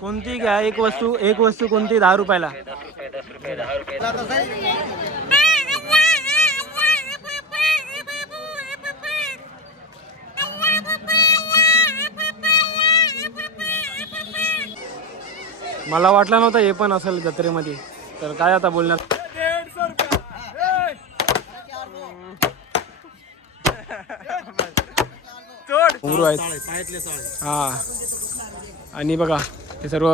कोणती घ्या एक वस्तू कोणती 10 रुपयाला. मला वाटलं नव्हतं हे पण असेल जत्रेमध्ये. तर काय आता बोलणार. घुंगरू आहेत. हा आणि बघा हे सर्व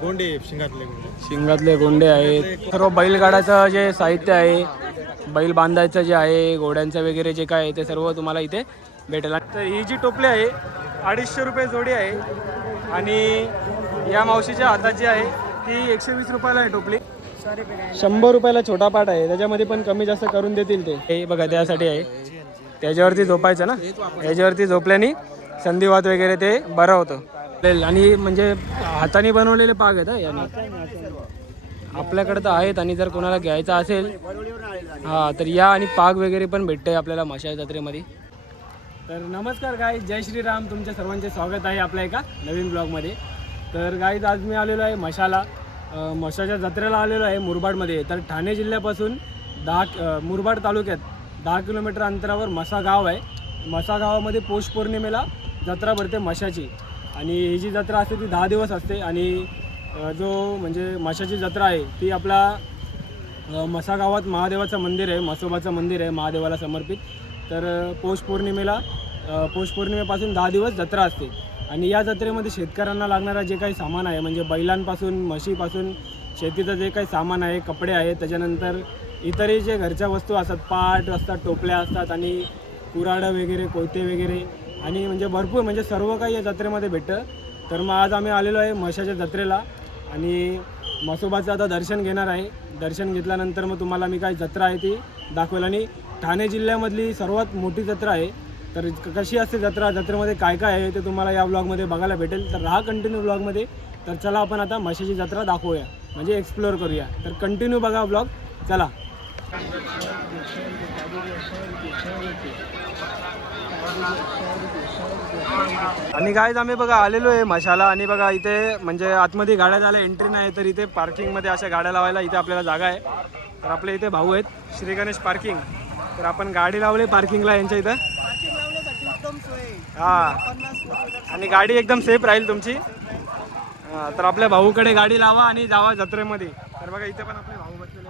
गोंडे शिंगातले गोंडे आहेत. सर्व बैलगाड्याचं जे साहित्य आहे, बैल बांधायचं जे आहे, घोड्यांचं वगैरे जे काय आहे ते सर्व तुम्हाला इथे भेटेल. तर ही जी टोपली आहे 250 रुपये जोडी आहे. आणि या मावशीच्या हातात जी आहे ती 120 रुपयाला आहे टोपली. 100 रुपयाला छोटा पाट आहे, त्याच्यामध्ये पण कमी जास्त करून देतील ते. हे बघा त्यासाठी आहे, त्याच्यावरती झोपायचं ना, याच्यावरती झोपल्याने संधिवात वगैरे ते बरं होतं. आणि म्हणजे हाताने बनवलेले पाग आहेत याने. आपल्याकडे तर आहेत आणि जर कोणाला घ्यायचं असेल हा तर या. आणि पाग वगैरे पण भेटते आपल्याला मशाल जत्रेमध्ये. तर नमस्कार गाईज, जय श्रीराम. तुमच्या सर्वांचे स्वागत आहे आपल्या एका नवीन ब्लॉगमध्ये. तर गाईज आज मी आलेलो आहे मशाच्या जत्रेला आलेलो आहे मुरबाडमध्ये. तर ठाणे जिल्ह्यापासून मुरबाड तालुक्यात 10 किलोमीटर अंतरावर मसा गाव आहे. मसा गावामध्ये पौष पौर्णिमेला जत्रा भरते मशाची. आणि ही जी जत्रा असते ती 10 दिवस असते. आणि जो म्हणजे मशाची जत्रा आहे ती आपला मसा गावात महादेवाचं मंदिर आहे, म्हसोबाचं मंदिर आहे महादेवाला समर्पित. तर पौष पौर्णिमेपासून 10 दिवस जत्रा असते. आणि या जत्रेमध्ये शेतकऱ्यांना लागणारा जे काही सामान आहे, म्हणजे बैलांपासून म्हशीपासून शेतीचं जे काही सामान आहे, कपडे आहेत, त्याच्यानंतर इतरही जे घरच्या वस्तू असतात, पाट असतात, टोपल्या असतात आणि कुऱ्हाडं वगैरे, कोयते वगैरे आणि म्हणजे भरपूर म्हणजे सर्व काही या जत्रेमध्ये भेटतं. तर मग आज आम्ही आलेलो आहे मशाच्या जत्रेला आणि म्हसोबाचं आता दर्शन घेणार आहे. दर्शन घेतल्यानंतर मग तुम्हाला मी काय जत्रा आहे ती दाखवेल. आणि ठाणे जिल्ह्यामधली सर्वात मोठी जत्रा आहे. तर कशी असते जत्रेमध्ये काय काय आहे ते तुम्हाला या ब्लॉगमध्ये बघायला भेटेल. तर राहा कंटिन्यू ब्लॉगमध्ये. तर चला आपण आता मशाची जत्रा दाखवूया, म्हणजे एक्सप्लोअर करूया. तर कंटिन्यू बघा ब्लॉग, चला. आणि गाईज आम्ही बघा आलेलो आहे मशाला. आणि बघा इथे म्हणजे आतमध्ये गाड्या झाल्या, एंट्री नाही. तर इथे पार्किंगमध्ये अशा गाड्या लावायला इथे आपल्याला जागा आहे. तर आपले इथे भाऊ आहेत श्री गणेश पार्किंग. तर आपण गाडी लावली पार्किंगला यांच्या इथं. हां, आणि गाडी एकदम सेफ राहील तुमची. हां, तर आपल्या भाऊकडे गाडी लावा आणि जावा जत्रेमध्ये. तर बघा इथे पण आपले भाऊ बसलेले.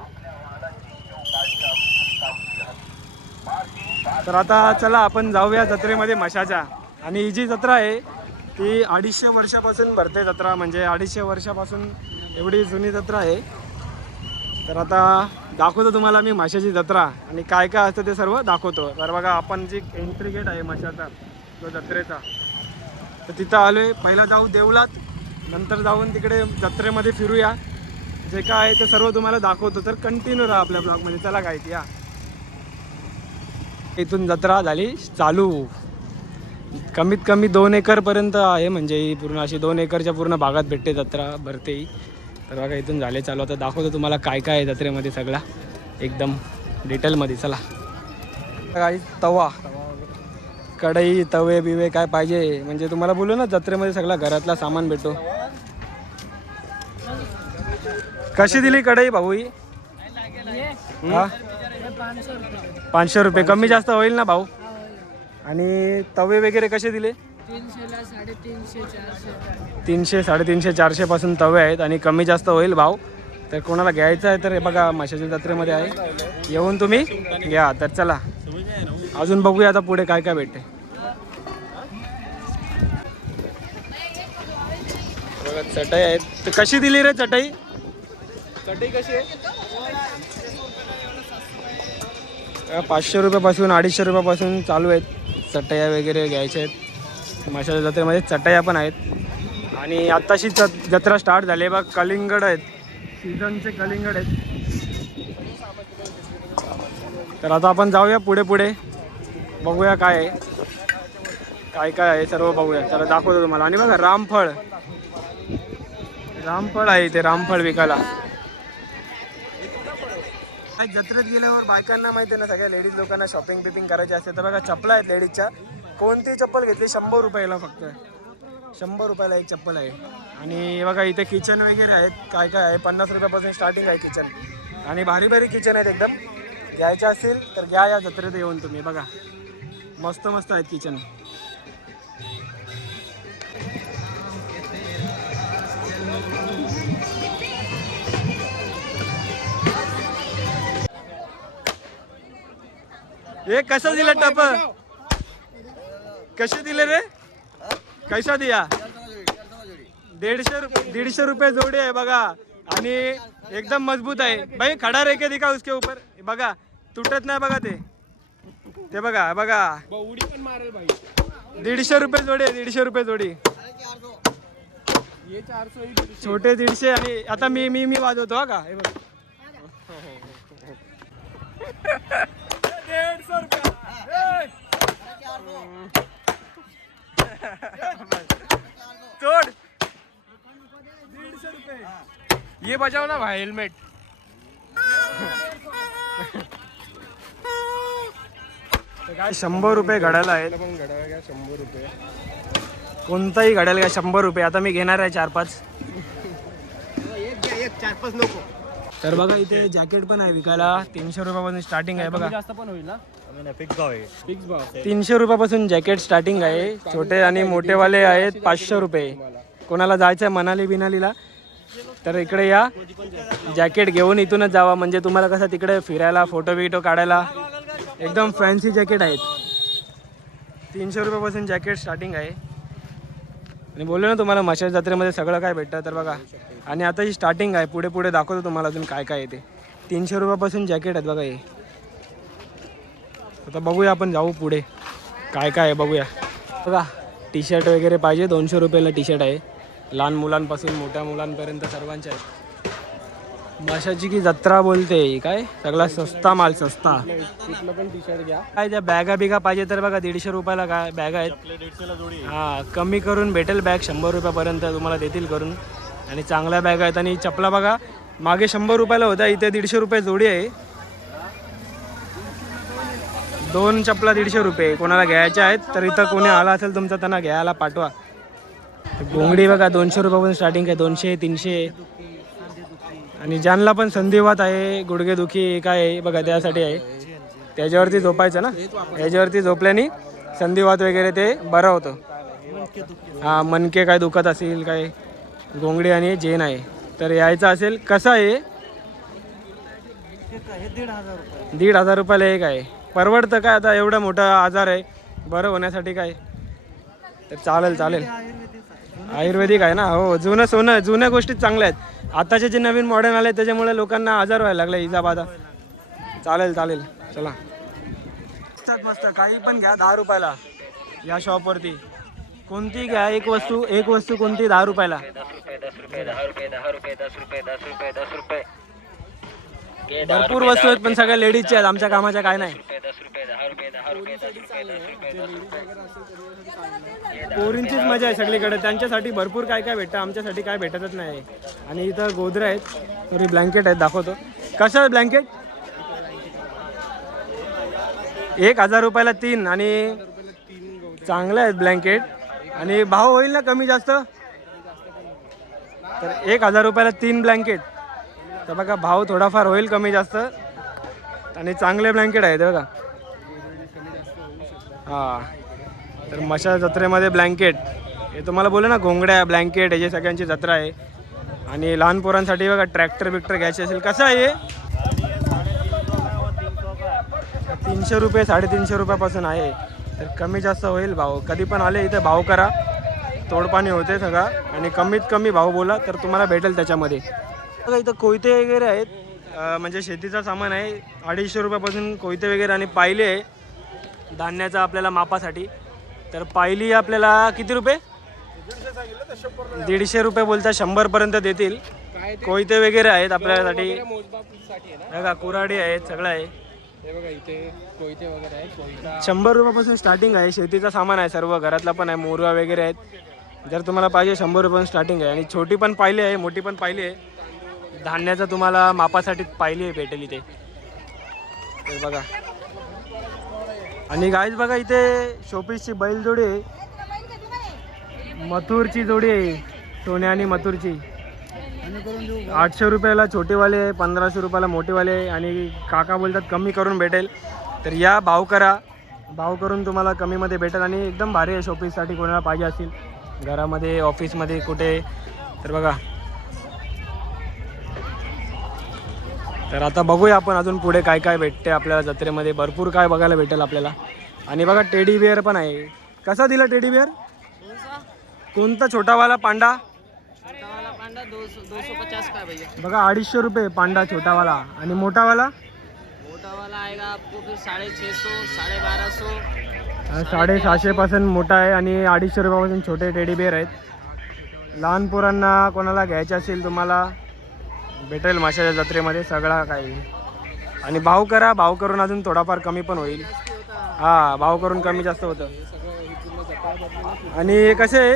तर आता चला आपण जाऊया जत्रेमध्ये मशाच्या. आणि ही जी जत्रा आहे ती 250 वर्षापासून भरते जत्रा, म्हणजे 250 वर्षापासून एवढी जुनी जत्रा आहे. तर आता दाखवतो तुम्हाला मी मशाची जत्रा आणि काय काय असतं ते सर्व दाखवतो. तर बघा आपण जी एंट्री गेट आहे मशाचा जो जत्रेचा, तर तिथं आलो आहे. पहिला जाऊ देवलात, नंतर जाऊन तिकडे जत्रेमध्ये फिरूया. जे काय आहे ते सर्व तुम्हाला दाखवतो. तर कंटिन्यू राहा आपल्या ब्लॉगमध्ये. चला काय या. इथून जत्रा झाली चालू. कमीत कमी 2 एकरपर्यंत आहे, म्हणजे ही पूर्ण अशी 2 एकरच्या पूर्ण भागात भेटते जत्रा भरते ही. तर बघा इथून झाले चालू. आता दाखवतो तुम्हाला काय काय आहे जत्रेमध्ये सगळा एकदम डिटेलमध्ये. चला. काही तवा, कढई, तवे बिवे काय पाहिजे म्हणजे तुम्हाला बोलू ना जत्रेमध्ये सगळा घरातला सामान भेटतो. कशी दिली कढई भाऊ ही? हा 500 रुपये. कमी जास्त होईल ना भाऊ? आणि तवे वगैरे कसे दिले? 300, 350, 400 पासून तवे आहेत आणि कमी जास्त होईल भाव. तर कोणाला घ्यायचं आहे तर हे बघा मशाच्या जत्रेमध्ये आहे, येऊन तुम्ही घ्या. तर चला अजून बघूया आता पुढे काय काय भेटते. बघा चटई आहेत. तर कशी दिली रे चटई? चटई कशी आहे? 500 रुपयापासून 250 रुपयापासून चालू आहेत चटया वगैरे घ्यायच्या आहेत. मशाच्या जत्रेमध्ये चटया पण आहेत. आणि आत्ताशी जत्रा स्टार्ट झाली बघ. कलिंगड आहेत, सीझनचे कलिंगड आहेत. तर आता आपण जाऊया पुढे पुढे बघूया काय आहे काय काय आहे सर्व बघूया. चला दाखवतो तुम्हाला. आणि बघा रामफळ आहे इथे, रामफळ विकायला. जत्रेत गेल्यावर बायकांना माहिती आहे ना, सगळ्या लेडीज लोकांना शॉपिंग करायची असते. तर बघा चप्पल आहेत लेडीजच्या. कोणती चप्पल घेतली 100 रुपयाला, फक्त 100 रुपयाला एक चप्पल आहे. आणि बघा इथे किचन वगैरे आहेत, काय काय आहे. 50 रुपयापासून स्टार्टिंग आहे किचन. आणि भारी भारी किचन आहेत एकदम. घ्यायचे असतील तर घ्या या जत्रेत येऊन तुम्ही. बघा मस्त मस्त आहेत किचन. हे कसं दिलं टप, कसे दिले रे, कैसा दिया? 150 रुपये जोड़ी आहे बघा. आणि एकदम मजबूत आहे भाई. खडा रे के दिखा उसके ऊपर. बघा तुटत नाही बघा ते बघा बघा. उडी पण मारेल भाई. 150 रुपये जोडी आहे, 150 रुपये जोडी. ये 400 छोटे 150. आणि आता मी वाजवतो हा का. हे बघ 150 रुपये. तोड 150 रुपये. ये बजाव ना भाई हेल्मेट. काय 100 रुपये घड्याला आहेत. पण घड्याळ घ्या 100 रुपये. कोणताही घड्याल का 100 रुपये. आता मी घेणार आहे 4-5. एक 4-5 नको. तर बघा इथे जॅकेट पण आहे विकायला. 300 रुपयापासून स्टार्टिंग आहे बघा. जास्त पण होईल ना. फिक्स भाव आहे. फिक्स भाव 300 रुपयापासून जॅकेट स्टार्टिंग आहे. छोटे आणि मोठेवाले आहेत 500 रुपये. कोणाला जायचं आहे मनाली बिनालीला तर इकडे या, जॅकेट घेऊन इथूनच जावा. म्हणजे तुम्हाला कसं तिकडे फिरायला फोटो बिटो काढायला एकदम फॅन्सी जॅकेट आहेत. 300 रुपयापासून जॅकेट स्टार्टिंग आहे. आणि बोललो ना तुम्हाला मशाल जत्रेमध्ये सगळं काय भेटतं. तर बघा आणि आता ही स्टार्टिंग आहे. पुढे पुढे दाखवतो तुम्हाला अजून काय काय येते. 300 रुपयापासून जॅकेट आहेत बघा हे. आता बघूया आपण जाऊ पुढे काय काय आहे बघूया. बघा टी शर्ट वगैरे पाहिजे 200 रुपयाला टी शर्ट आहे. लहान मुलांपासून मोठ्या मुलांपर्यंत सर्वांचे आहेत. माशाची की जत्रा बोलते काय. सगळा सस्ता माल सस्ता. कुठलं पण टी शर्ट घ्या. काय त्या बॅगा बिगा पाहिजे तर बघा 150 रुपयाला काय बॅगा आहेत. 150 ला जोडी. हां कमी करून भेटेल बॅग. 100 रुपयापर्यंत तुम्हाला देतील करून. आणि चांगल्या बॅग आहेत. आणि चपला बघा मागे 100 रुपयाला होता, इथे 150 रुपये जोडी आहे. 2 चपला 150 रुपये. कोणाला घ्यायच्या आहेत तर इथं कोणी आला असेल तुमचा त्यांना घ्यायला पाठवा. घोंगडी बघा 200 रुपयापासून स्टार्टिंग आहे. 200-300. आणि ज्यांना पण संधिवात आहे, गुडघेदुखी काय आहे बघा त्यासाठी आहे. त्याच्यावरती झोपायचं ना. याच्यावरती झोपल्याने संधिवात वगैरे ते बरं होतं. हां मणके काय दुखत असेल काय. घोंगडी आणि जेन आहे. तर यायचं असेल कसं आहे 1,500 रुपयाला एक आहे. परवडतं काय आता एवढा मोठा आजार आहे बरं होण्यासाठी काय. तर चालेल. आयुर्वेदिक आहे ना. हो जुनं सोनं. जुन्या गोष्टी चांगल्या आहेत. आताचे जे नवीन मॉडर्न आले त्याच्यामुळे लोकांना आजार व्हायला लागला इजाबादा. चालेल चला. मस्त काही पण घ्या 10 रुपयाला या शॉपवरती. कोणती घ्या एक वस्तू कोणती 10 रुपयाला. 10 रुपये. भरपूर वस्तू आहेत पण सगळ्या लेडीजच्या आहेत. आमच्या कामाच्या काय नाही. पोरींचीच मजा आहे सगळीकडे. त्यांच्यासाठी भरपूर काय काय भेटतं. आमच्यासाठी काय भेटतच नाही. आणि इथं गोदरे आहेत. सॉरी ब्लँकेट आहेत दाखवतो. कसं आहे ब्लँकेट. 1,000 रुपयाला 3. आणि चांगले आहेत ब्लँकेट. आणि भाव होईल ना कमी जास्त. तर 1,000 रुपयाला 3 ब्लँकेट. तर बघा भाव थोडाफार होईल कमी जास्त. आणि चांगले ब्लँकेट आहेत बघा. हां तर मशाल जत्रेमध्ये ब्लँकेट हे तुम्हाला बोलू ना. घोंगड्या ब्लँकेट याची सगळ्यांची जत्रा आहे. आणि लहान पोरांसाठी बघा ट्रॅक्टर बिक्टर घ्यायचे असेल कसं आहे 300 रुपये 350 रुपयापासून आहे. तर कमी जास्त होईल भाव. कधी पण आले इथे भाव करा. तोडपाणी होते सगळा. आणि कमीत कमी भाव बोला तर तुम्हाला भेटेल त्याच्यामध्ये. बघा इथं कोयते वगैरे आहेत. म्हणजे शेतीचा सामान आहे. 250 रुपयापासून कोयते वगैरे. आणि पायली आहे धान्याचा आपल्याला मापासाठी. तर पायली आपल्याला किती रुपये 150 रुपये बोलता 100पर्यंत देतील. कोयते वगैरे आहेत आपल्यासाठी. बघा कुऱ्हाडी आहेत सगळं आहे. बघा इथे कोयते वगैरे आहेत. 100 रुपयापासून स्टार्टिंग आहे. शेतीचा सामान आहे सर्व. घरातला पण आहे. मोरवा वगैरे आहेत. जर तुम्हाला पाहिजे 100 रुपयापासून स्टार्टिंग आहे. आणि छोटी पण पायली आहे मोठी पण पायली आहे. धान्याचा तुम्हाला मापासाठी पायली आहे भेटेल इथे. तर बघा. आणि गाईज बघा इथे शोपीसची बैलजोडी आहे. मथुरची जोडी आहे, सोन्या आणि मथुरची. 800 रुपयाला छोटेवाले, 1500 रुपयाला मोठेवाले. आणि काका बोलतात कमी करून भेटेल, तर या भाव करा. भाव करून तुम्हाला कमीमध्ये भेटेल. आणि एकदम भारी आहे शोपीससाठी कोणाला पाहिजे असेल, घरामध्ये ऑफिसमध्ये कुठे. तर बघा, तर आता बघूया आपण अजून पुढे काय काय भेटते आपल्याला जत्रेमध्ये. भरपूर काय बघायला भेटेल आपल्याला. आणि बघा टेडी बिअर पण आहे. कसा दिला टेडी बिअर? कोणता? छोटावाला पांडा? छोटावाला पांडा 250 का भैया. बघा 250 रुपये पांडा छोटावाला. आणि मोठावाला? मोटावाला आएगा आपको फिर 650, 1250. 750 पासून मोठा आहे आणि 250 रुपयापासून छोटे टेडी बिअर आहेत. लहान पोरांना कोणाला घ्यायचे असेल तुम्हाला भेटेल माशाच्या जत्रेमध्ये सगळा काही. आणि भाव करा, भाव करून अजून थोडाफार कमी पण होईल. हां, भाव करून कमी जास्त होतं. आणि कसे आहे?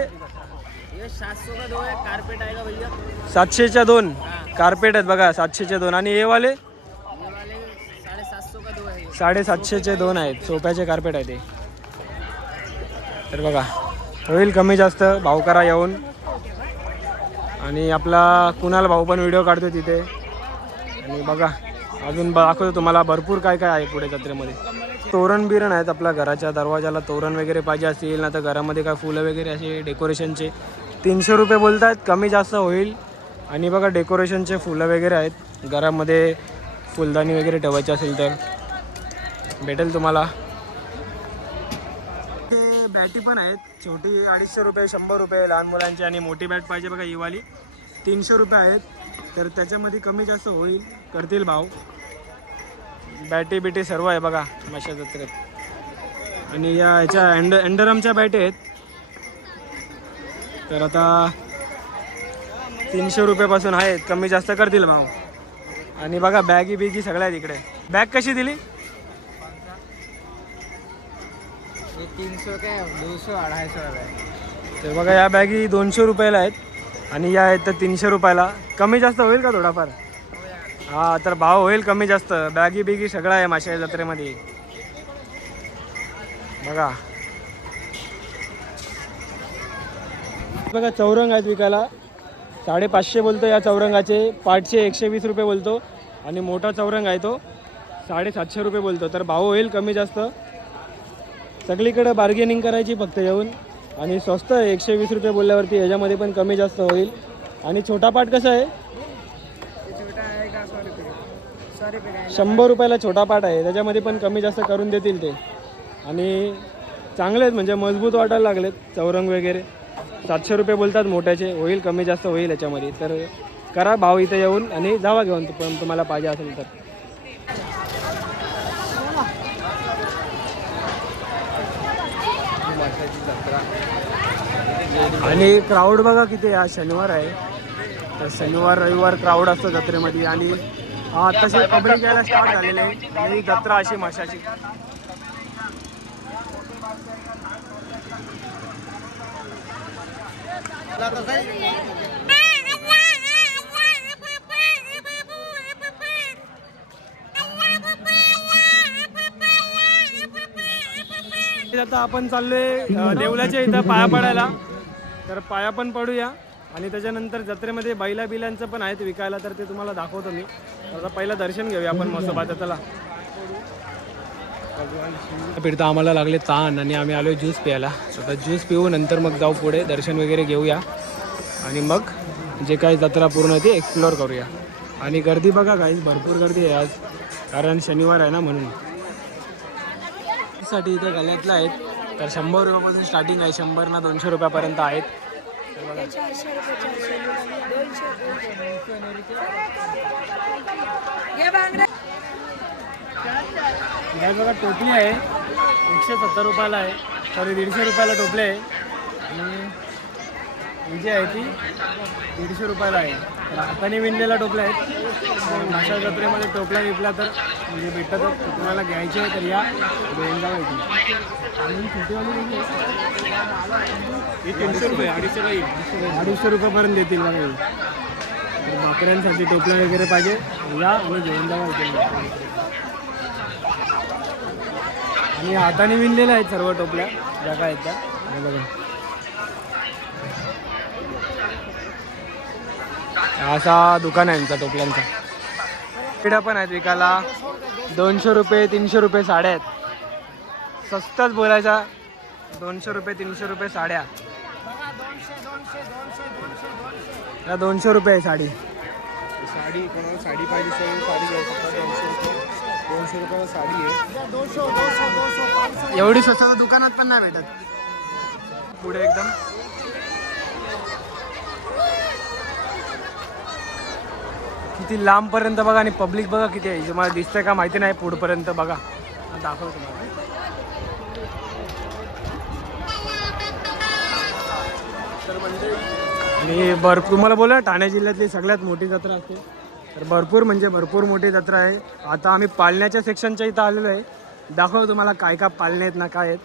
ये 700 का 2 है. कारपेट आएगा भैया. 700च्या 2 कार्पेट आहेत बघा, 700चे 2. आणि हे वाले ये वाले 750 का 2 है. 750चे 2 आहेत. सोप्याचे कार्पेट आहे ते. तर बघा होईल कमी जास्त, भाव करा येऊन. आणि आपला कुणाल भाऊ पण व्हिडिओ काढतो तिथे. आणि बघा अजून दाखवतो तुम्हाला भरपूर काय काय आहे पुढे जत्रेमध्ये. तोरण बिरण आहेत आपल्या घराच्या दरवाजाला. तोरण वगैरे पाहिजे असेल ना, तर घरामध्ये काय फुलं वगैरे असे डेकोरेशनचे 300 रुपये बोलत आहेत, कमी जास्त होईल. आणि बघा डेकोरेशनचे फुलं वगैरे आहेत, घरामध्ये फुलदाणी वगैरे ठेवायची असेल तर भेटेल तुम्हाला. ते बॅटी पण आहेत, छोटी 250 रुपये, 100 रुपये लहान मुलांची. आणि मोठी बॅट पाहिजे बघा ही वाली 300 रुपये आहेत. तर त्याच्यामध्ये कमी जास्त होईल, करतील भाव. बॅटी बिटी सर्व आहे बघा माशा जत्रेत. आणि या ह्याच्या एंडरमच्या बॅटी आहेत. तर आता 300 रुपयापासून आहेत, कमी जास्त करतील भाव. आणि बघा बॅगी बिगी सगळ्या आहेत इकडे. बॅग कशी दिली? ये 300 का 200, 250 है. तर बघा या बॅगी 200 रुपयाला आहेत. आणि या आहेत तर 300 रुपयाला. कमी जास्त होईल का थोडाफार? हां, तर भाव होईल कमी जास्त. बॅगी बिगी सगळं आहे माशा जत्रेमध्ये बघा. बघा चौरंग आहेत विकायला, 550 बोलतो या चौरंगाचे. पाठचे 120 रुपये बोलतो. आणि मोठा चौरंग आहे तो 750 रुपये बोलतो. तर भाव होईल कमी जास्त. सगळीकडे बार्गेनिंग करायची फक्त येऊन. आणि स्वस्त 120 रुपये बोलल्यावरती ह्याच्यामध्ये पण कमी जास्त होईल. आणि छोटा पाट कसा आहे? 100 रुपयाला छोटा पाट आहे. त्याच्यामध्ये पण कमी जास्त करून देतील ते. आणि चांगले आहेत म्हणजे मजबूत वाटायला लागलेत चौरंग वगैरे. 700 रुपये बोलतात मोठ्याचे, होईल कमी जास्त होईल याच्यामध्ये. तर करा भाव इथे येऊन आणि जावा घेऊन पण तुम्हाला पाहिजे असेल तर. आणि क्राऊड बघा किती. आज शनिवार आहे, तर शनिवार रविवार क्राऊड असतो जत्रेमध्ये. आणि तसे पब्लिक यायला स्टार्ट झालेले आहे. आणि जत्रा अशी माशाची. आता आपण चाललोय देवलाच्या इथं पाया पडायला. तर पाया पण पडूया. आणि त्याच्यानंतर जत्रेमध्ये बैला बिलांचं पण आहेत विकायला, तर ते तुम्हाला दाखवतो मी. आता पहिलं दर्शन घेऊया आपण मसोबाचं. चला. फिरता आम्हाला लागले ताण आणि आम्ही आलो ज्यूस प्यायला. आता ज्यूस पिऊ, नंतर मग जाऊ पुढे दर्शन वगैरे घेऊया. आणि मग जे काही जत्रा पूर्ण ते एक्सप्लोअर करूया. आणि गर्दी बघा काहीच भरपूर गर्दी आहे आज, कारण शनिवार आहे ना म्हणून. साठी इथे गळ्यातलं आहेत. तर 100 रुपयापासून स्टार्टिंग आहे, 100 ना 200 रुपयापर्यंत आहेत. बघा टोपली आहे 170 रुपयाला आहे, सॉरी 150 रुपयाला टोपली आहे. आणि ही जी आहे ती 150 रुपयाला आहे. तर हाताने विणलेला टोपला आहेत. माशा जत्रेमध्ये टोपला विकला तर म्हणजे भेटतं, तर तुम्हाला घ्यायचे आहे तर या घेऊन जाऊ इथे. आणि छोटीवाली ही 300 रुपये, 250 रुपयापर्यंत देतील बघा. तर भाकऱ्यांसाठी टोपला वगैरे पाहिजे या आणि घेऊन जावा इथे. आणि हाताने विणलेल्या आहेत सर्व टोपल्या ज्या काय आहेत त्या. बघा असा दुकान आहे यांचा टोपल्यांचा. पिढ्या पण आहेत विकायला. 200 रुपये 300 रुपये साड्या आहेत. स्वस्तच बोलायचा. 200 रुपये 300 रुपये साड्या. 200 रुपये आहे साडी. साडी कोणाला साडी पाहिजे सर साडी घेऊ शकता. 200 रुपयाला साडी आहे. एवढी स्वस्त दुकानात पण नाही भेटत. पुढे एकदम किती लांबपर्यंत बघा आणि पब्लिक बघा किती आहे. तुम्हाला दिसतंय का माहिती नाही. पुढपर्यंत बघा दाखवतो तुम्हाला. आणि तुम्हाला बोला ठाणे जिल्ह्यातली सगळ्यात मोठी जत्रा असते. तर भरपूर म्हणजे भरपूर मोठी जत्रा आहे. आता आम्ही पाळण्याच्या सेक्शनच्या इथं आलेलो आहे. दाखवतो तुम्हाला काय काय पाळणे आहेत ना काय आहेत.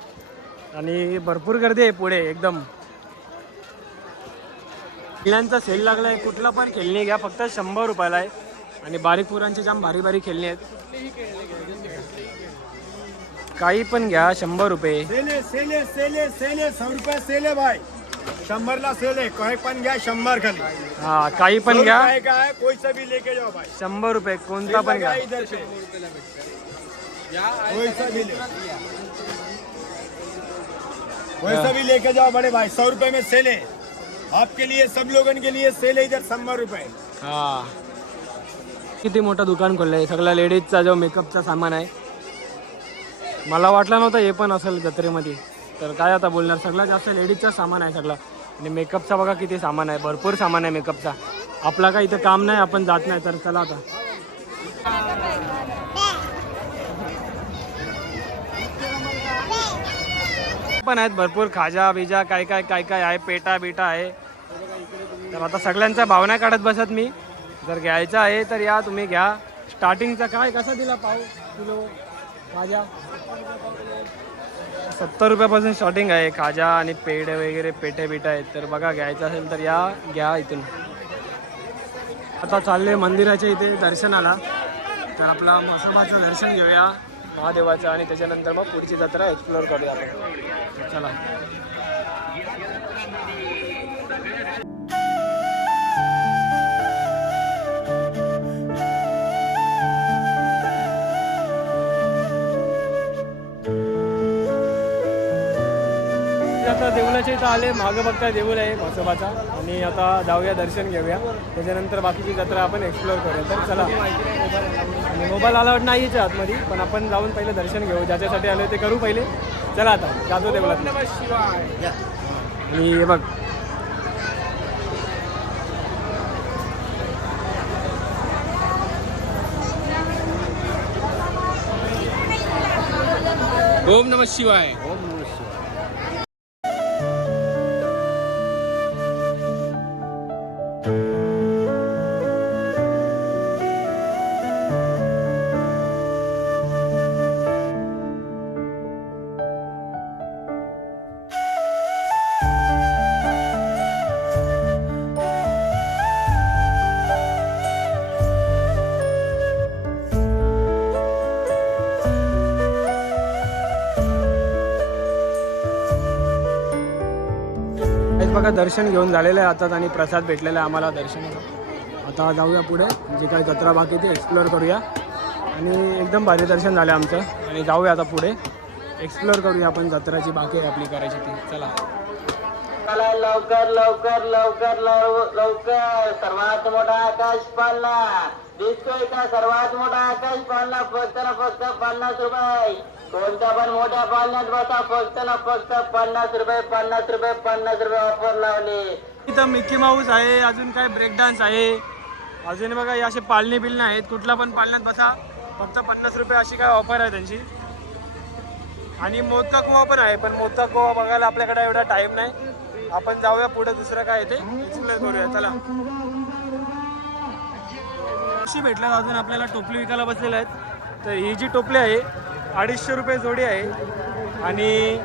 आणि भरपूर गर्दी आहे पुढे एकदम. खेळण्यांचा सेल लागला आहे. कुठला पण खेळणी घ्या फक्त 100 रुपयाला आहे. आणि बारीक पोरांची जाम भारी भारी खेळणी आहेत. काही पण घ्या 100 रुपये. सेले सेले सेले सेले 100 रुपये सेले भाई. 100ला सेल आहे. काही पण घ्या 100 खाली. हा काही पण घ्या. काय कोई सा भी लेके जाओ भाई. 100 रुपये कोणता पण घ्या. इधर पे कोई सा भी ले. वैसा भी लेके जाओ बड़े भाई. 100 रुपये में सेल है आपके लिए. सब लोगों के लिए सेल है इधर 100 रुपये. हा किती मोठं दुकान खोललंय. सगळा लेडीजचा जो मेकअपचा सामान आहे. मला वाटलं नव्हतं हे पण असेल जत्रेमध्ये. तर काय आता बोलणार. सगळ्यात जास्त लेडीजचा सामान आहे सगळा. आणि मेकअपचा बघा किती सामान आहे. भरपूर सामान आहे मेकअपचा. आपला काय इथं काम नाही आपण जात नाही. तर चला आता पण आहेत भरपूर खाजा बिजा काय काय काय काय आहे. पेटा बिटा आहे. तर आता सगळ्यांचा भावना काढत बसत मी. जर घ्यायचं आहे तर या तुम्ही घ्या. स्टार्टिंगचा काय कसा दिला पाव किलो खाजा. 70 रुपयापासून स्टार्टिंग आहे. खाजा आणि पेढे वगैरे पेटे बिटा आहेत. तर बघा घ्यायचं असेल तर या घ्या इथून. आता चालले मंदिराच्या इथे दर्शनाला. तर आपला म्हसोबाचं दर्शन घेऊया महादेवाचं. आणि त्याच्यानंतर मग पुढची जत्रा एक्सप्लोअर करूया आपण. चला आता देऊळाच्या इथं आले. मागं बघता देऊळ आहे म्हसोबाचा. आणि आता जाऊया दर्शन घेऊया. त्याच्यानंतर बाकीची जत्रा आपण एक्सप्लोअर करूया. तर चला. आणि मोबाईल अलाउड नाही याच्या आतमध्ये. पण आपण जाऊन पहिले दर्शन घेऊ. ज्याच्यासाठी आलो ते करू पहिले. चला आता जातो देवळात. आणि हे बघ ओम नमः शिवाय. बघा दर्शन घेऊन झालेलं आहे आता. आणि प्रसाद भेटलेला आहे आम्हाला दर्शनाचा. आता जाऊया पुढे. जे काही जत्रा बाकी ते एक्सप्लोअर करूया. आणि एकदम भारी दर्शन झालं आमचं. आणि जाऊया आता पुढे एक्सप्लोअर करूया आपण. जत्राची बाकी आहे आपली करायची ती. चला लवकर लवकर लवकर लवकर. सर्वात मोठा आकाश पाळणा दिसतोय का. सर्वात मोठा आकाश पाळणा फक्त ना फक्त 50 रुपये. कोणत्या पण मोठ्या पाळण्यात बसा. फक्त ना फक्त 50 रुपये 50 रुपये 50 रुपये ऑफर लावले. इथं मिकी माऊस आहे. अजून काय ब्रेक डान्स आहे. अजून बघा हे असे पाळणे बिलणे आहेत. कुठला पण पाळण्यात बसा फक्त 50 रुपये अशी काय ऑफर आहे त्यांची. आणि मोदक गोवा पण आहे. पण मोदक गोवा बघायला आपल्याकडे एवढा टाईम नाही. आपण जाऊया पुढे. दुसरं काय ते एक्सप्लोअर करूया. चला कशी भेटल्यात. अजून आपल्याला टोपली विकायला बसलेल्या आहेत. तर ही जी टोपली आहे 250 रुपये जोडी आहे. आणि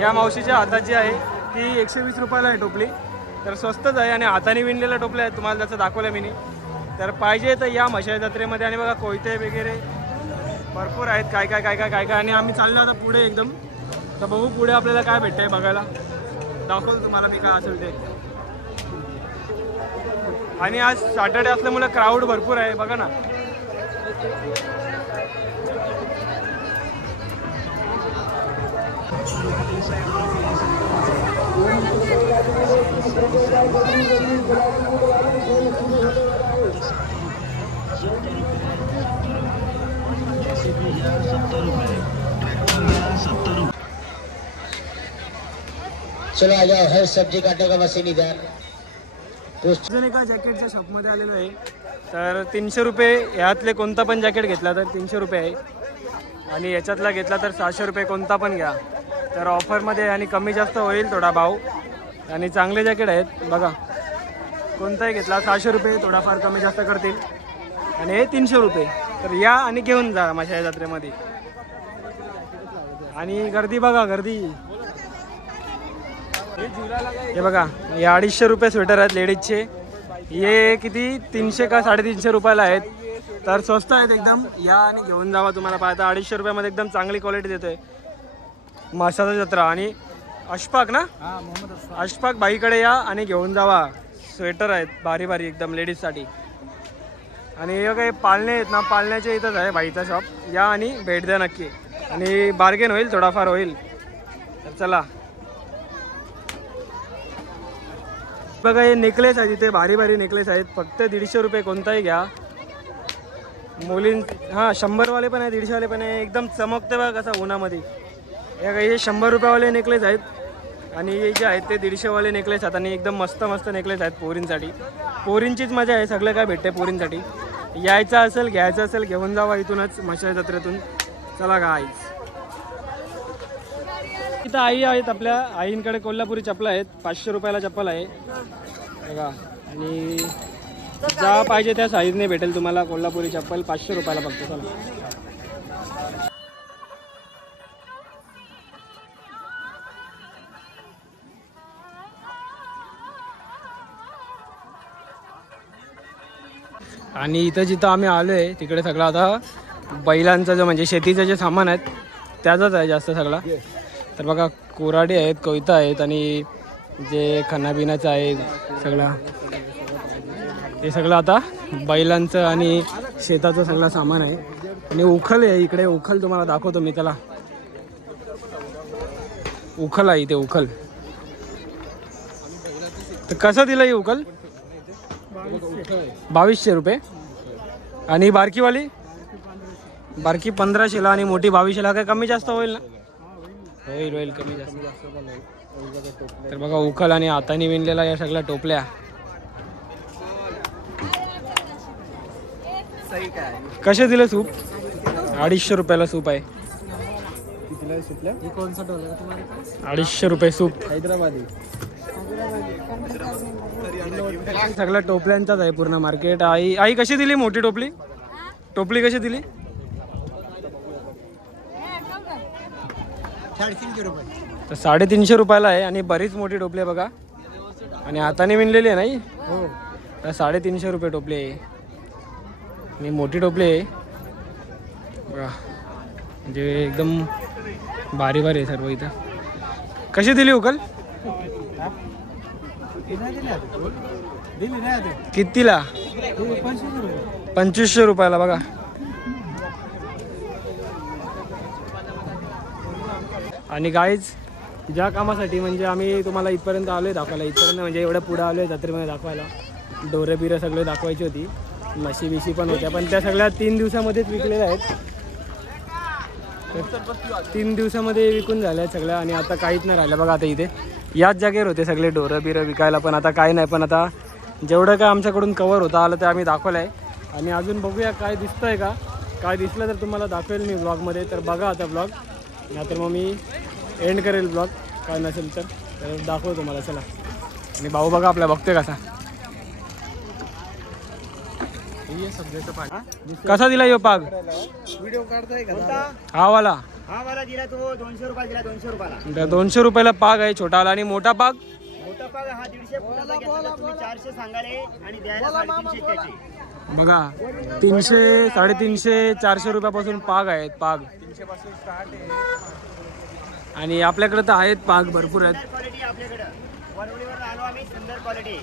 या मावशीच्या हातात जी आहे ती 120 रुपयाला आहे टोपली. तर स्वस्तच आहे. आणि हाताने विणलेल्या टोपल्या आहेत. तुम्हाला जसं दाखवलं मी. तर पाहिजे तर या म्हशा जत्रेमध्ये. आणि बघा कोयते वगैरे भरपूर आहेत. काय काय काय काय काय काय. आणि आम्ही चाललो आता पुढे एकदम. तर बघू पुढे आपल्याला काय भेटतंय बघायला. दाखवतो तुम्हाला मी काय असेल ते. आणि आज सॅटर्डे असल्यामुळे क्राऊड भरपूर आहे बघा ना. चलो आ जाओ, हर सब्जी काटने का मशीन इधर. अजून एका जॅकेटच्या शॉपमध्ये आलेलो आहे. तर 300 रुपये ह्यातले कोणता पण जॅकेट घेतला तर 300 रुपये आहे आणि याच्यातला घेतला तर 600 रुपये कोणता पण घ्या. तर ऑफरमध्ये आणि कमी जास्त होईल थोडा भाव आणि चांगले जॅकेट आहेत बघा. कोणताही घेतला 600 रुपये, थोडाफार कमी जास्त करतील आणि हे 300 रुपये. तर या आणि घेऊन जा माशाच्या जत्रेमध्ये. आणि गर्दी बघा, गर्दी हे बघा. हे 250 रुपये स्वेटर आहेत लेडीजचे. हे किती 300 का 350 रुपयाला आहेत. तर स्वस्त आहेत एकदम. या आणि घेऊन जावा. तुम्हाला पाहता 250 रुपयामध्ये एकदम चांगली क्वालिटी देतोय माशाचा जत्रा. आणि अशफाक ना, अशफाक बाईकडे या आणि घेऊन जावा. स्वेटर आहेत भारी भारी एकदम लेडीजसाठी. आणि हे काही पाळणे आहेत ना, पाळण्याच्या इथंच आहे बाईचा शॉप. या आणि भेट द्या नक्की आणि बार्गेन होईल, थोडाफार होईल. तर चला बघा. हे नेकलेस आहेत इथे, भारी भारी नेकलेस आहेत. फक्त 150 रुपये कोणताही घ्या. मुलीं 100वाले पण आहे, 150वाले पण आहे. एकदम चमकते बघा कसं उन्हामध्ये. हे 100 रुपयावाले नेकलेस आहेत आणि हे जे आहेत ते 150वाले नेकलेस आहेत. आणि एकदम मस्त मस्त नेकलेस आहेत पोरींसाठी. पोरींचीच मजा आहे, सगळं काय भेटते पोरींसाठी. यायचं असेल, घ्यायचं असेल, घेऊन जावा इथूनच माशाच्या जत्रेतून. चला गाईज. इथं आई आहेत आपल्या. आईंकडे कोल्हापुरी चप्पल आहेत. 500 रुपयाला चप्पल आहे बघा. आणि ज्या पाहिजे त्या साईजने भेटेल तुम्हाला कोल्हापुरी चप्पल 500 रुपयाला फक्त. चला आणि इथं जिथं आम्ही आलो आहे तिकडे सगळं आता बैलांचं जो म्हणजे शेतीचं जे सामान आहेत त्याचंच आहे जास्त सगळा. तर बघा कोराडे आहेत, कोयता आहेत आणि जे खानापिनाचं आहे सगळं, हे सगळं आता बैलांचं आणि शेताचं सगळं सामान आहे. आणि उखल आहे इकडे. उखल तुम्हाला दाखवतो मी. त्याला उखल आहे इथे, उखल. तर कसं दिलं ही उखल? 2200 रुपये. आणि बारकीवाली बारकी 1500ला आणि मोठी 2200ला. काय कमी जास्त होईल ना? होईल होईल, कमी जास्त. तर बघा उखल आणि हाताने विणलेला या सगळ्या टोपल्या. कसे दिले सूप? 250 रुपयाला सूप आहे. 250 रुपये सूप. हैदराबादी सगळ्या टोपल्यांचाच आहे पूर्ण मार्केट. आई कशी दिली मोठी टोपली? टोपली कशी दिली? 350 रुपये. तर 350 रुपयाला आहे आणि बरीच मोठी टोपली आहे बघा. आणि हाताने विणलेली आहे नाही. हो. तर 350 रुपये टोपली आहे आणि मोठी टोपली आहे बघा. म्हणजे एकदम भारी भारी आहे सर्व इथं. कशी दिली उकल? कितीला? 2500 रुपयाला बघा. आणि गाईज ज्या कामासाठी म्हणजे आम्ही तुम्हाला इथपर्यंत आलो आहे दाखवायला, इथपर्यंत म्हणजे एवढं पुढं आलो आहे जत्रेमध्ये दाखवायला. डोरे बिरं सगळे दाखवायची होती, म्हशी बिशी पण होत्या, पण त्या सगळ्या 3 दिवसामध्येच विकलेल्या आहेत. 3 दिवसामध्ये विकून झाल्या आहेत सगळ्या. आणि आता काहीच नाही राहिलं बघा. आता इथे याच जागेवर होते सगळे डोरं बिरं विकायला, पण आता काही नाही. पण आता जेवढं काय आमच्याकडून कवर होतं आलं ते आम्ही दाखवलं आहे. आणि अजून बघूया काय दिसतं आहे का. काय दिसलं तर तुम्हाला दाखवेल मी ब्लॉगमध्ये. तर बघा आता ब्लॉग, नाहीतर मग मी एंड करेल ब्लॉग. काय नसेल तर दाखवतो तुम्हाला. चला. आणि भाऊ बघा आपला बघतोय कसा. कसा दिला यो पाग? व्हिडिओ काढतोय का? हा वाला दिला तो 200 रुपये दिला. 200 रुपयाला 200 रुपयाला पाग आहे छोटाला. आणि मोठा पाग? मोठा पाग हा 150 फुटाचा घेतला. तुम्ही 400 सांगाले आणि द्यायला 350 त्याचे. बघा 300, 350, 400 रुपयापासून पाग आहेत. पाग 300 पासून स्टार्ट आहे. आणि आपल्याकडे तर आहेत पाग भरपूर आहेत. क्वालिटी आपल्याकडे वरवडीवर आलो आम्ही. सुंदर क्वालिटी.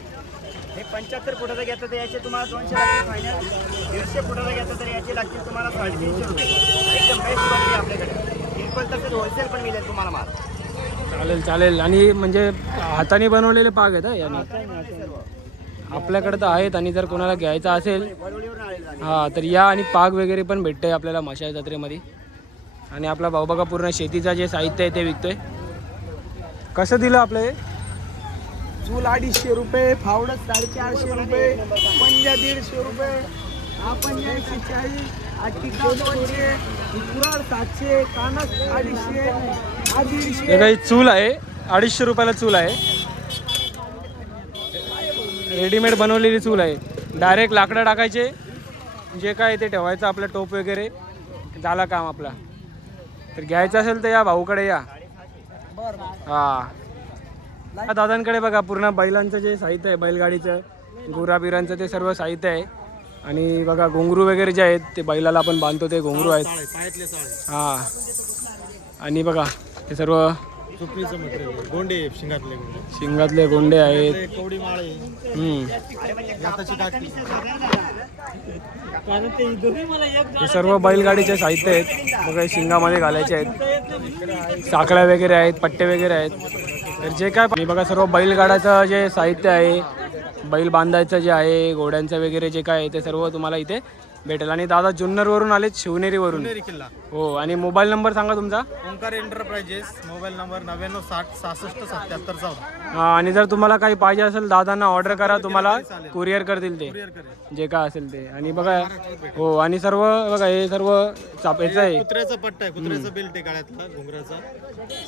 हे 75 फुटाचा घेतला तर याचे तुम्हाला 200 लागतील फायनल. 150 फुटाचा घेतला तर याचे लागतील तुम्हाला 350 रुपये. एकदम बेस्ट क्वालिटी आपल्याकडे. बिलकुल तसंच होलसेल पण मिळेल तुम्हाला माल. चालेल चालेल. आणि म्हणजे हाताने बनवलेले पाग आहेत याने आपल्याकडे तर आहेत. आणि जर कोणाला घ्यायचं असेल हां तर या. आणि पाग वगैरे पण भेटते आपल्याला मशाल जत्रेमध्ये. आणि आपला भाऊ बघा पूर्ण शेतीचं जे साहित्य आहे ते विकतोय. कसं दिलं आपलं हे? चूल 250 रुपये, फावडं 450 रुपये, पंजा 150 रुपये, हा पंजा 140, हा टिकाऊ 200, कुराड 700, कानक 250, हा 150. हे काही चूल आहे 250 रुपयाला चूल आहे. रेडीमेड बनवलेली चूल आहे. डायरेक्ट लाकडं टाकायचे जे काय ते ठेवायचं आपलं टोप वगैरे झाला काम आपला. तर घ्यायचं असेल तर या भाऊकडे या. हां दादांकडे बघा पूर्ण बैलांचं जे साहित्य आहे बैलगाडीचं गुराबिरांचं ते सर्व साहित्य आहे. आणि बघा घुंगरू वगैरे जे आहेत ते बैलाला आपण बांधतो ते घुंगरू आहेत. हां आणि बघा ते सर्व चुपलीचं मटेरियल, गोंडे शिंगातले गोंडे आहेत. कवडी माळे, हाताची काठी. हे सर्व बैलगाडीचे साहित्य आहेत. बघा शिंगामध्ये घालायचे आहेत. साखळ्या वगैरे आहेत, पट्टे वगैरे आहेत. तर जे काय बघा सर्व बैलगाडाचं जे साहित्य आहे बैल बांधायचं जे आहे घोड्यांचं वगैरे जे काय आहे ते सर्व तुम्हाला इथे भेटेल. आणि दादा जुन्नरवरून आलेत शिवनेरीवरून. किल्ला हो. आणि मोबाईल नंबर सांगा तुमचा. Omkar enterprises, mobile number 99 60 66 77 14. आणि जर तुम्हाला काही पाहिजे असेल दादांना ऑर्डर करा. तुम्हाला कुरिअर करतील ते जे काय असेल ते. आणि बघा हो. आणि सर्व बघा हे सर्व चापेचं आहे. कुत्र्याचा पट्टा आहे, कुत्र्याचा बेल्ट आहे काळ्यातला घुंगराचा.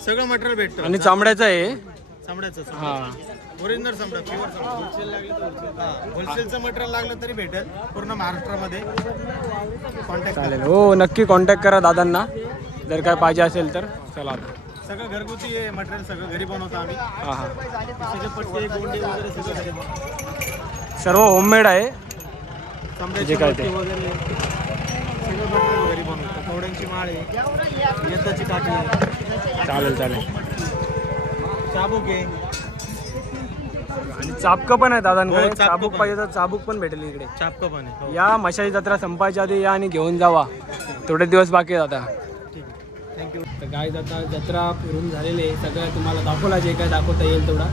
सगळं मटेरियल भेटतं. आणि चामड्याचं आहे. चामड्याचं हां ओरिजिनल चामडा, प्युअर चामडा. होलसेल लागलं तर होलसेल, होलसेलचं मटेरियल लागलं तरी भेटेल पूर्ण महाराष्ट्रामध्ये. कॉन्टॅक्ट चालेल. हो नक्की कॉन्टॅक्ट करा दादांना जर काय पाहिजे असेल तर. चला सगळं घरगुती मटेरियल सगळं घरी बनवतो आम्ही. हां हां. सगळे पट्टे गोंडे वगैरे सगळं घरी बनवतो. सर्व होममेड आहे चामड्याचे काय ते. पट्टे वगैरे सगळं मटेरियल घरी बनवतो. कवड्यांची माळे, येताची काठी, चालेल चालेल. चाबूक आहे. आणि चाबकं पण आहे दादांकडे. हो, चाबकं चाबूक पण. पाहिजे तर चाबूक पण भेटेल इकडे. चापकं पण आहे. हो. या मशाई जत्रा संपायच्या आधी या आणि घेऊन जावा. थोडे दिवस बाकी आहेत आता. ठीक आहे, थँक्यू. तर काय आता जत्रा फिरून झालेली आहे. सगळं तुम्हाला दाखवला जे काय दाखवता येईल तेवढा.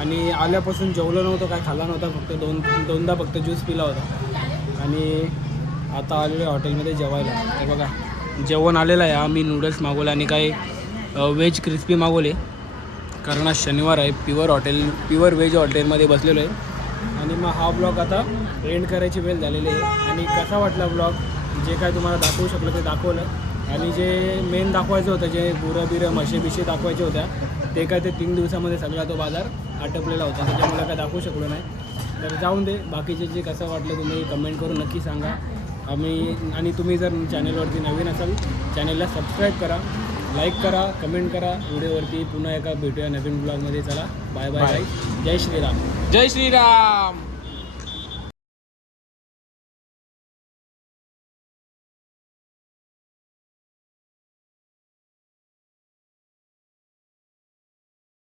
आणि आल्यापासून जेवलं नव्हतं काय खाल्ला नव्हता. फक्त दोनदा फक्त ज्यूस पिला होता. आणि आता आलेलो आहे हॉटेलमध्ये जेवायला. तर बघा जेवण आलेलं आहे. आम्ही नूडल्स मागवले आणि काही व्हेज क्रिस्पी मागवले. कारण आज शनिवार आहे. प्युअर व्हेज हॉटेलमध्ये बसलेलो आहे. आणि मग हा ब्लॉग आता एंड करायची वेळ झालेली आहे. आणि कसा वाटला ब्लॉग जे काय तुम्हाला दाखवू शकलं ते दाखवलं. आणि जे मेन दाखवायचं होतं जे गुरं म्हशी दाखवायच्या होत्या ते काय ते 3 दिवसामध्ये सगळा तो बाजार आटपलेला होता. त्याच्यामुळे काय दाखवू शकलो नाही. तर जाऊन दे. बाकीचे जे कसं वाटलं तुम्ही कमेंट करून नक्की सांगा. आणि तुम्ही जर चॅनलवरती नवीन असाल चॅनलला सबस्क्राईब करा, लाईक करा, कमेंट करा व्हिडिओवरती. पुन्हा एका भेटूया नवीन ब्लॉगमध्ये. चला बाय बाय. जय श्रीराम. जय श्रीराम.